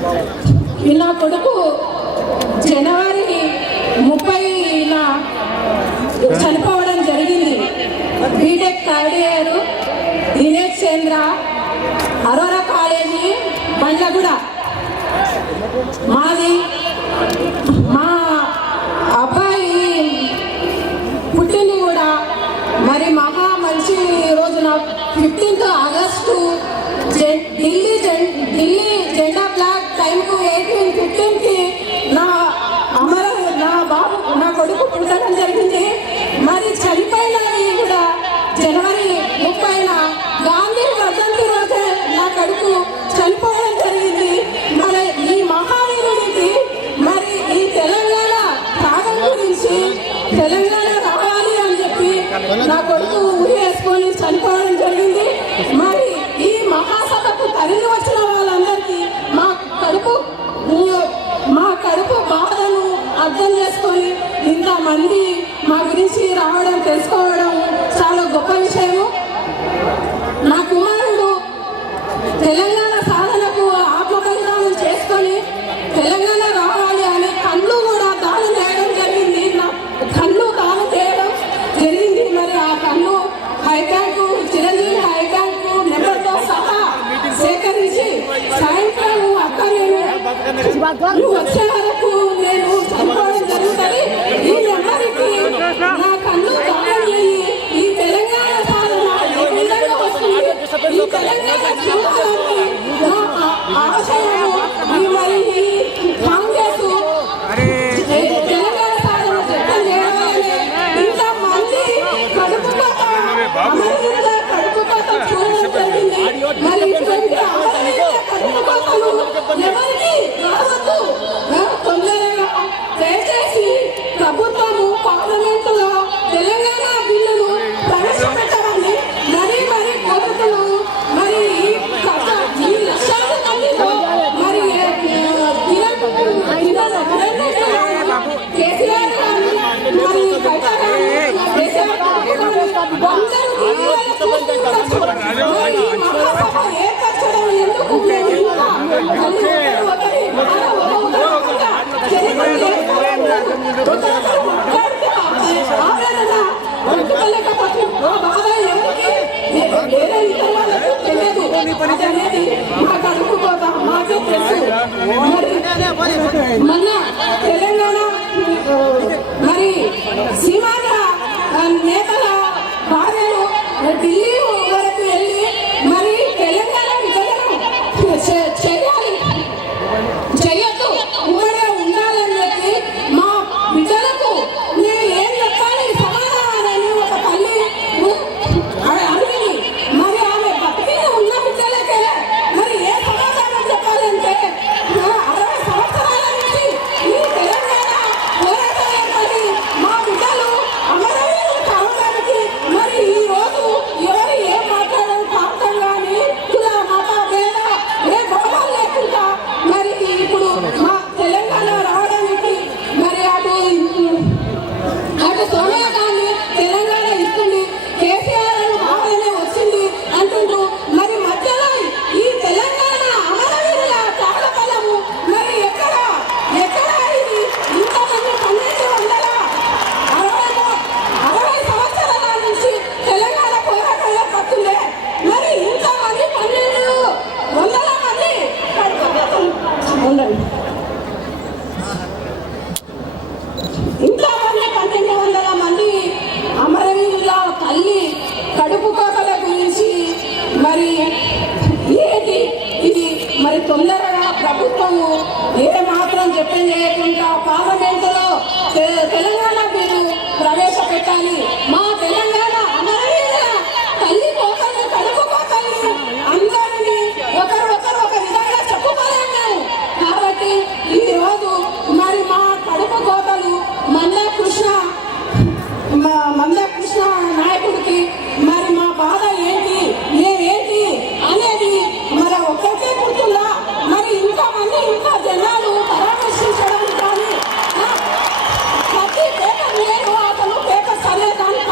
నా కొడుకు జనవరి 30న చనిపోవడం జరిగింది. బీటెక్ థర్డ్ ఇయర్, దినేష్ చంద్ర, అరోరా కాలేజీ, బండ్లగూడ. మాది మా అబ్బాయి పుట్టింది కూడా మరి మహా మంచి రోజున 15th ఆగస్టు ఢిల్లీ జెండా ఫ్లాగ్ టైంకు 18:15కి నా కొడుకు పుట్టడం జరిగింది. మరి చనిపోయినది కూడా జనవరి 30న గాంధీ వర్ధంతి రోజే నా కొడుకు చనిపోవడం జరిగింది. మరి ఈ మహావీరుడికి మరి ఈ తెలంగాణ త్యాగం గురించి తెలంగాణ రావాలి అని చెప్పి నా కొడుకు ఊరేసుకొని చనిపోవడం జరిగింది. మరి ఈ మహాసభకు తరలి వచ్చిన వాళ్ళందరికీ మా కడుపు బాధను అర్థం చేసుకొని ఇంతమంది మా గురించి రావడం తెలుసుకోవడం చాలా గొప్ప విషయము. నా కుమారుడు తెలంగాణ సాధనకు ఆత్మబలిదానం చేసుకొని తెలంగాణ రావాలి అని కళ్ళు కూడా దానం చేయడం జరిగింది. నా కళ్ళు దానం చేయడం జరిగింది. మరి ఆ కళ్ళు హైబ్యాంకు చిరంజీవి హైబ్యాంకు నెంబర్తో సహా సేకరించి సాయంత్రం అక్క నువ్వు వచ్చే వరకు నేను చనిపోవడం జరుగుతుంది. ఈ నెంబర్కి నా కళ్ళు దానం చేయి. ఈ తెలంగాణ సాధన వస్తుంది. ఈ తెలంగాణ చూడాలని నా ఆశయము. మరి కాంగ్రెస్ తెలంగాణ సాధన చట్టం చేయాలని ఇంతమంది కడుపు కోత చూడడం జరిగింది. మరి ఇటువంటి కడుపు కోతలు ఎవరికి రావద్దు. తొందరగా దయచేసి ప్రభుత్వము పార్లమెంటులో తెలంగాణ బిల్లును ప్రవేశపెట్టాలని మరీ కోరుతున్నాము. మరి ఈ లక్ష్యాల తల్లిలో మరి కేసీఆర్ గారు మరి ఏర్పరచడం ఎందుకు మన తెలంగాణ మరి సీమాల నేతల భార్యలు ఢిల్లీ వరకు వెళ్ళి మరి తెలంగాణ విభజన చేయాలి, చెయ్యొద్దు, ఉమ్మడే ఉండాలని చెప్పి మా బిడ్డలకు నేను ఏం చెప్పాలి సమాధానాన్ని ఒక తల్లి అడిగింది. మరి ఆమె బతికిన ఉన్న బిడ్డలకే మరి ఏ సమాధానం చెప్పాలంటే 60 సంవత్సరాల నుంచి ఈ తెలంగాణ పోరాటం ఏర్పడి మా బిడ్డలు అమరవీరులు కావడానికి మరి ఈ రోజు ఎవరు ఏం మాట్లాడడం ప్రాంతం కానీ కుల మత భేద ఏ గొడవలు లేకుండా మరి ఇప్పుడు మా తెలంగాణ రావడానికి మరి అటు సోనియా గాంధీ తెలంగాణ ఇస్తుంది, కేసీఆర్ బాగానే వచ్చింది అంటుండ్రు. మరి మధ్యలో ఈ తెలంగాణ అమరవీరుల త్యాగ ఫలము మరి ఎక్కడ ఇది ఇంతమంది 1260 సంవత్సరాల నుంచి తెలంగాణ పోరాటం ఏర్పడుతుందే. మరి ఇంతమంది 1200 మంది ఉండండి, ఇంతమంది 1200 మంది అమరవీరుల తల్లి కడుపు కోతల గురించి మరి ఏంటి ఇది? మరి తొందరగా ప్రభుత్వము ఏ మాత్రం చెప్పం చేయకుండా పార్లమెంటులో తెలంగాణ బిల్లు ప్రవేశపెట్టాలి. మా తెలంగాణ అమరవీరుల తల్లి కోతల్ని కడుపు కోతల్ని అందరినీ ఒకరు ఒక విధంగా చెప్పుకోలేము. కాబట్టి ఈ రోజు మరి మా కడుపు కోతలు మంద కృష్ణ నాయకుడికి మరి మా బాధ ఏంటి ఏంటి అనేది మరి ఒక్కరికే గుర్తుందా? మరి ఇంతమంది ఇంకా జనాలు పరామర్శించడం కానీ ప్రతి పేపర్ నేను అతను పేపర్ సరే దాని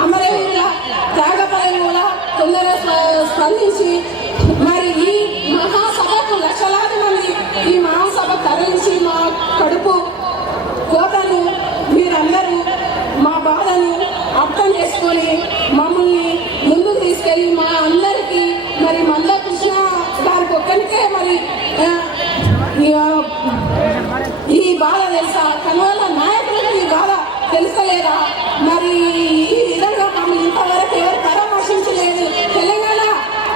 అమరవీరుల త్యాగపై కూడా తొందరగా స్పందించి మరి ఈ మహాసభకు లక్షలాది మంది ఈ మహాసభ తరలించి మా కడుపు కోతను మీరందరూ మా బాధను అర్థం చేసుకొని మమ్మల్ని ముందుకు తీసుకెళ్ళి మా అందరికీ మరి మంద కృష్ణ గారికి ఒక్కరికే మరి ఈ బాధ తెలుసా కనుగొన్న నాయకులకు ఈ బాధ తెలుసలేదా మరి ఈ విధంగా మమ్మల్ని ఇంతవరకు ఎవరు పరామర్శించలేదు తెలంగాణ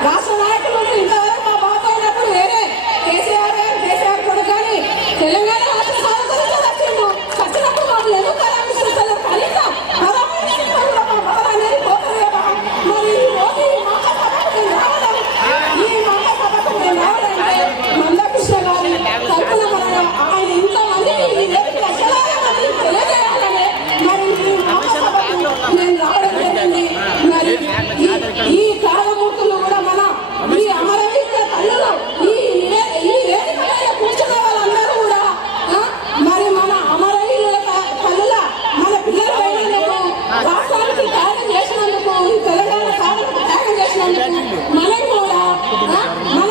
రాష్ట్ర నాయకులు ఇంతవరకు మా బాధ అయినప్పుడు వేరే కేసీఆర్ కూడా కానీ తెలంగాణ రాష్ట్ర సాధకులతో వచ్చిండు వచ్చినప్పుడు మమ్మల్ని ఎందుకు పరామర్శించలేదు కనీసం పరామర్శించడం కూడా మా బాధ అనేది పోతుంది కదా మరి ఈ రోజు ఈ మహాసభకు రావడం అంటే మందకృష్ణ గారి కల్పన పరంగా ఆయన ఇంతమంది లక్షలాది మంది తెలియజేయాలని మరి ఈ మహాసభకు నేను రావడం జరిగింది మరి ఈ త్యాగమూర్తులు కూడా మన ఈ అమరవీరుల తల్లులు ఈ వేదిక మీద కూర్చున్న వాళ్ళందరూ కూడా మరి మన అమరవీరుల తల్లుల మన పిల్లల వైద్యులకు రాష్ట్రానికి త్యాగం చేసినందుకు ఈ తెలంగాణ సాధనకు త్యాగం చేసినందుకు మనం కూడా మన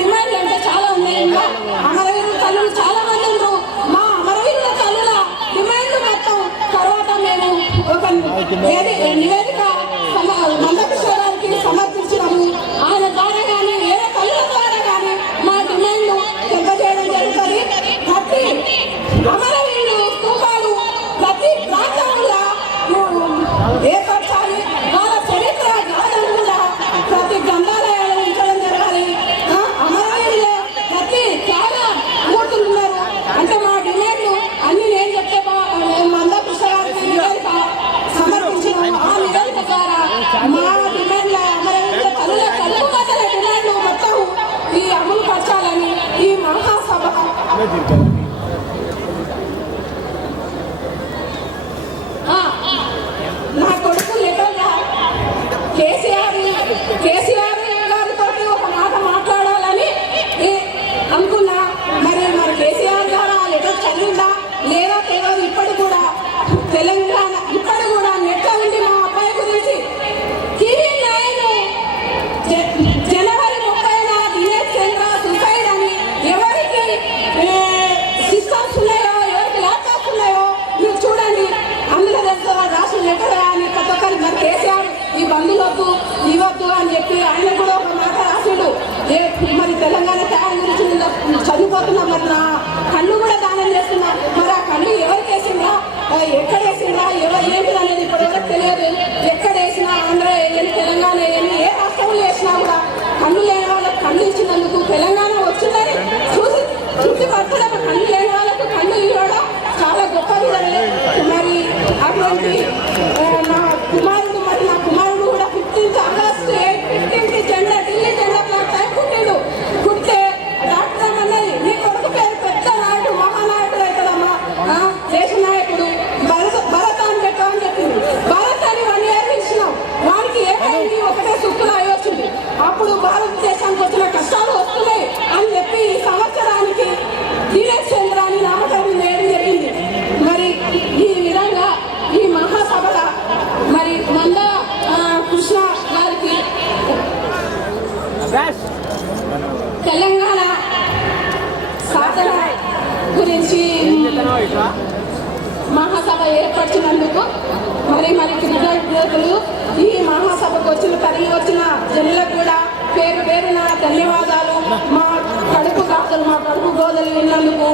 డిమాండ్ అంటే చాలా ఉన్నాయి ఇంకా అమరవీరుల తల్లులు చాలా మంది ఉన్నారు మా అమరవీరుల తల్లుల డిమాండ్లు మొత్తం తర్వాత మేము ఒక నివేదిక మందకృష్ణ గారికి సమర్పించినాము ఆయన ద్వారా కానీ వేరే తల్లుల ద్వారా కానీ మా డిమాండ్లు తెలియజేయడం జరుగుతుంది ప్రతి అమరవీరులు స్తూపాలు ప్రతి ప్రాంతంలో ఏర్పరచాలి వాళ్ళ చరిత్ర గాథను కూడా ప్రతి గ్రంథాలయాలు ఉంచడం జరగాలి అమరవీరులే ప్రతి చాలా మూర్తులు ఉన్నారు అంటే మా డిమాండ్లు అన్ని నేను చెప్తే మందకృష్ణ గారికి నివేదిక సమర్పించిన ఆ నివేదిక ద్వారా మా డిమాండ్ల అమరవీరుల తల్లుల కలుపుమతల డిమాండ్లు మొత్తం ఈ అమలు పరచాలని ఈ మహాసభ నా కొడుకు లెటర్ కేసీఆర్ గారితో ఒక మాట మాట్లాడాలని అనుకున్నా మరి కేసీఆర్ గారు ఆ లెటర్ చదివిందా లేదా తెలియదు ఇప్పటి కూడా తెలంగాణ ఇప్పటి కూడా నెట్ ఉంది మా అబ్బాయి గురించి జనవరి 30న దినేష్ చంద్ర సూసైడ్ అని ఎవరికి సిస్టమ్స్ ఉన్నాయో ఎవరికి ల్యాప్టాప్స్ ఉన్నాయో మీరు చూడండి అందులో రాసిన లెటర్ అని ప్రతి ఒక్కరు మరి కేసీఆర్ ఈ బంధువులకు ఇవ్వద్దు అని చెప్పి ఆయన కూడా ఒక మాట రాసిండు మరి తెలంగాణ త్యాగం గురించి చదివిపోతున్నా మరి నా కళ్ళు కూడా దానం చేస్తున్నా మరి ఆ కళ్ళు ఎవరికి వేసిందా ఎక్కడ వేసిందా ఏంటి అనేది ఇప్పటివరకు తెలియదు ఎక్కడ వేసినా ఆంధ్ర వేయని తెలంగాణ వేయని ఏ రాష్ట్రంలో వేసినా కూడా కళ్ళు లేని వాళ్ళకి కళ్ళు ఇచ్చినందుకు తెలంగాణ వచ్చిందని చూసి పడుతున్నా కళ్ళు లేని వాళ్ళకు కళ్ళు ఇవ్వడం చాలా గొప్పది మరి అటువంటి నా కుమారుడు కూడా 15th ఆగస్టు 15th జెండా ఢిల్లీ జెండా ప్లాట్ టైం కుట్టే డాక్టర్ అన్నది నీ కొడుకు పేరు పెద్ద నాయుడు మహానాయకుడు అవుతాడమ్మా దేశ నాయకుడు భరత్ అని పెట్టామని చెప్పింది భరత్ అని 1 year ఇచ్చినాం వానికి ఏమైంది ఒకటే సుక్కులు అయ్యొచ్చింది అప్పుడు భారతదేశానికి వచ్చిన కష్టాలు వస్తున్నాయి అని చెప్పి ఈ సంవత్సరానికి దినేష్ చంద్ర అని నామకరణం చేయడం జరిగింది మరి ఈ విధంగా ఈ మహాసభల మరి మంద కృష్ణ గారికి తెలంగాణ సాధన గురించి మహాసభ ఏర్పరిచినందుకు మరి కృతజ్ఞతలు ఈ మహాసభకు తరలి వచ్చిన జనులకు కూడా పేరున ధన్యవాదాలు మా కడుపు గోదలు విన్నందుకు